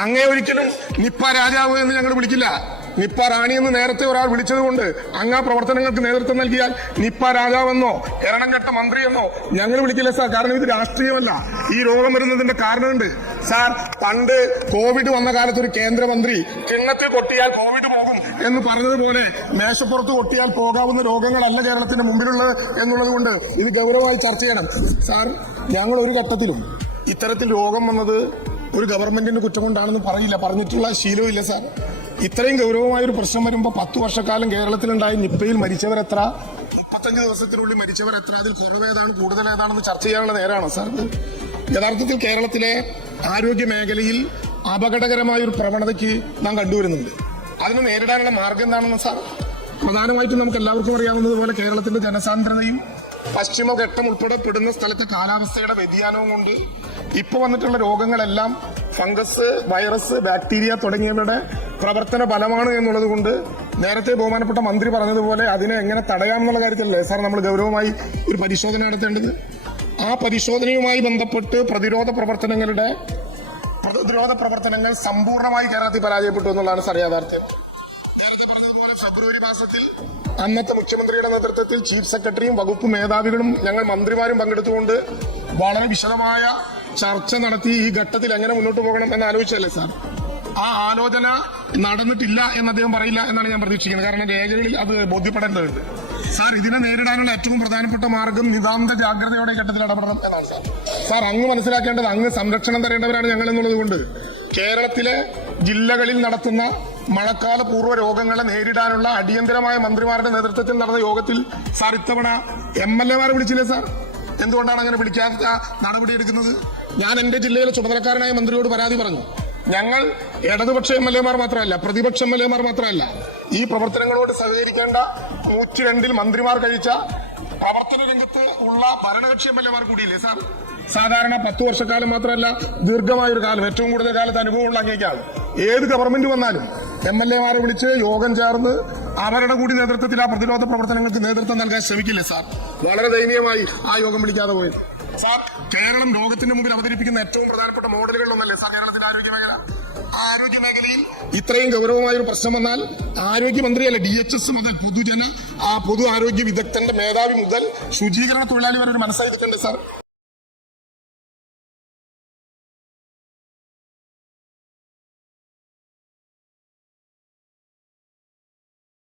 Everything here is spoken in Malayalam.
അങ്ങേ ഒരിക്കലും നിപ്പ രാജാവ് എന്ന് ഞങ്ങൾ വിളിക്കില്ല. നിപ്പ റാണി എന്ന് നേരത്തെ ഒരാൾ വിളിച്ചതുകൊണ്ട് അങ്ങ് പ്രവർത്തനങ്ങൾക്ക് നേതൃത്വം നൽകിയാൽ നിപ്പ രാജാവെന്നോ എറണംകെട്ട മന്ത്രിയെന്നോ ഞങ്ങൾ വിളിക്കില്ല സാർ. കാരണം ഇത് രാഷ്ട്രീയമല്ല. ഈ രോഗം വരുന്നതിന്റെ കാരണമുണ്ട് സാർ. പണ്ട് കോവിഡ് വന്ന കാലത്ത് ഒരു കേന്ദ്രമന്ത്രി കിണ്ണത്തിൽ കൊട്ടിയാൽ കോവിഡ് പോകും എന്ന് പറഞ്ഞതുപോലെ മേശപ്പുറത്ത് കൊട്ടിയാൽ പോകാവുന്ന രോഗങ്ങളല്ല കേരളത്തിന്റെ മുമ്പിലുള്ളത് എന്നുള്ളത് കൊണ്ട് ഇത് ഗൗരവമായി ചർച്ച ചെയ്യണം സാർ. ഞങ്ങൾ ഒരു ഘട്ടത്തിലും ഇത്തരത്തിൽ രോഗം വന്നത് ഒരു ഗവൺമെന്റിന്റെ കുറ്റം കൊണ്ടാണെന്ന് പറയില്ല, പറഞ്ഞിട്ടുള്ള ശീലവും ഇല്ല സാർ. ഇത്രയും ഗൗരവമായൊരു പ്രശ്നം വരുമ്പോൾ 10 വർഷക്കാലം കേരളത്തിലുണ്ടായ നിപ്പയിൽ മരിച്ചവരെത്ര, 35 ദിവസത്തിനുള്ളിൽ മരിച്ചവരെത്ര, അതിൽ കുറവേതാണ് കൂടുതൽ ഏതാണെന്ന് ചർച്ച ചെയ്യാനുള്ള നേരമാണ് സാർ. യഥാർത്ഥത്തിൽ കേരളത്തിലെ ആരോഗ്യ മേഖലയിൽ അപകടകരമായൊരു പ്രവണതയ്ക്ക് നാം കണ്ടുവരുന്നുണ്ട്. അതിനെ നേരിടാനുള്ള മാർഗം എന്താണെന്ന് സാർ, പ്രധാനമായിട്ടും നമുക്ക് എല്ലാവർക്കും അറിയാവുന്നതുപോലെ കേരളത്തിന്റെ ജനസാന്ദ്രതയും പശ്ചിമഘട്ടം ഉൾപ്പെടെ പെടുന്ന സ്ഥലത്തെ കാലാവസ്ഥയുടെ വ്യതിയാനവും കൊണ്ട് ഇപ്പൊ വന്നിട്ടുള്ള രോഗങ്ങളെല്ലാം ഫംഗസ്, വൈറസ്, ബാക്ടീരിയ തുടങ്ങിയവയുടെ പ്രവർത്തന ഫലമാണ് എന്നുള്ളത് കൊണ്ട് നേരത്തെ ബഹുമാനപ്പെട്ട മന്ത്രി പറഞ്ഞതുപോലെ അതിനെ എങ്ങനെ തടയാമെന്നുള്ള കാര്യത്തിലല്ലേ സാർ നമ്മൾ ഗൗരവമായി ഒരു പരിശോധന നടത്തേണ്ടത്. ആ പരിശോധനയുമായി ബന്ധപ്പെട്ട് പ്രതിരോധ പ്രവർത്തനങ്ങൾ സമ്പൂർണ്ണമായി കേരളത്തിൽ പരാജയപ്പെട്ടു എന്നുള്ളതാണ് സാർ യാഥാർത്ഥ്യം. നേരത്തെ പറഞ്ഞതുപോലെ ഫെബ്രുവരി മാസത്തിൽ അന്നത്തെ മുഖ്യമന്ത്രിയുടെ നേതൃത്വത്തിൽ ചീഫ് സെക്രട്ടറിയും വകുപ്പ് മേധാവികളും ഞങ്ങൾ മന്ത്രിമാരും പങ്കെടുത്തുകൊണ്ട് വളരെ വിശദമായ ചർച്ച നടത്തി ഈ ഘട്ടത്തിൽ എങ്ങനെ മുന്നോട്ട് പോകണം എന്ന് ആലോചിച്ചല്ലേ സാർ. ആ ആലോചന നടന്നിട്ടില്ല എന്ന് അദ്ദേഹം പറയില്ല എന്നാണ് ഞാൻ പ്രതീക്ഷിക്കുന്നത്. കാരണം രേഖകളിൽ അത് ബോധ്യപ്പെടേണ്ടതുണ്ട് സാർ. ഇതിനെ നേരിടാനുള്ള ഏറ്റവും പ്രധാനപ്പെട്ട മാർഗം നിതാന്ത ജാഗ്രതയോടെ ഘട്ടത്തിൽ ഇടപെടണം എന്നാണ് സാർ. സാർ അങ്ങ് മനസ്സിലാക്കേണ്ടത്, അങ്ങ് സംരക്ഷണം തരേണ്ടവരാണ് ഞങ്ങൾ എന്നുള്ളത് കൊണ്ട് കേരളത്തിലെ ജില്ലകളിൽ നടത്തുന്ന മഴക്കാല പൂർവ്വ രോഗങ്ങളെ നേരിടാനുള്ള അടിയന്തരമായ മന്ത്രിമാരുടെ നേതൃത്വത്തിൽ നടന്ന യോഗത്തിൽ സാർ ഇത്തവണ MLA-മാരെ വിളിച്ചില്ലേ സാർ? എന്തുകൊണ്ടാണ് അങ്ങനെ വിളിക്കാത്ത നടപടിയെടുക്കുന്നത്? ഞാൻ എന്റെ ജില്ലയിലെ ചുമതലക്കാരനായ മന്ത്രിയോട് പരാതി പറഞ്ഞു. ഞങ്ങൾ ഇടതുപക്ഷ MLA-മാർ മാത്രമല്ല, പ്രതിപക്ഷ MLA-മാർ മാത്രമല്ല, ഈ പ്രവർത്തനങ്ങളോട് സഹകരിക്കേണ്ട 102 മന്ത്രിമാർ കഴിച്ച പ്രവർത്തന രംഗത്ത് ഉള്ള ഭരണകക്ഷി MLA-മാർ കൂടിയില്ലേ സാർ? സാധാരണ 10 വർഷക്കാലം മാത്രമല്ല, ദീർഘമായൊരു കാലം, ഏറ്റവും കൂടുതൽ കാലത്ത് അനുഭവമുള്ള അങ്ങേക്കാണ്. ഏത് ഗവൺമെന്റ് വന്നാലും MLA-മാരെ വിളിച്ച് യോഗം ചേർന്ന് അവരുടെ കൂടി നേതൃത്വത്തിൽ ആ പ്രതിരോധ പ്രവർത്തനങ്ങൾക്ക് നേതൃത്വം നൽകാൻ ശ്രമിക്കില്ലേ സാർ? വളരെ ദയനീയമായി ആ യോഗം വിളിക്കാതെ പോയത് സാർ. കേരളം ലോകത്തിന്റെ മുമ്പിൽ അവതരിപ്പിക്കുന്ന ഏറ്റവും പ്രധാനപ്പെട്ട മോഡലുകളിലൊന്നല്ലേ സാർ കേരളത്തിന്റെ ആരോഗ്യമേഖല? ആ ആരോഗ്യമേഖലയിൽ ഇത്രയും ഗൗരവമായ ഒരു പ്രശ്നം വന്നാൽ ആരോഗ്യമന്ത്രിയല്ല, DHS മുതൽ പൊതു ആരോഗ്യ വിദഗ്ധന്റെ മേധാവി മുതൽ ശുചീകരണ തൊഴിലാളി വരെ ഒരു മനസ്സായിരിക്കണ്ടേ സാർ?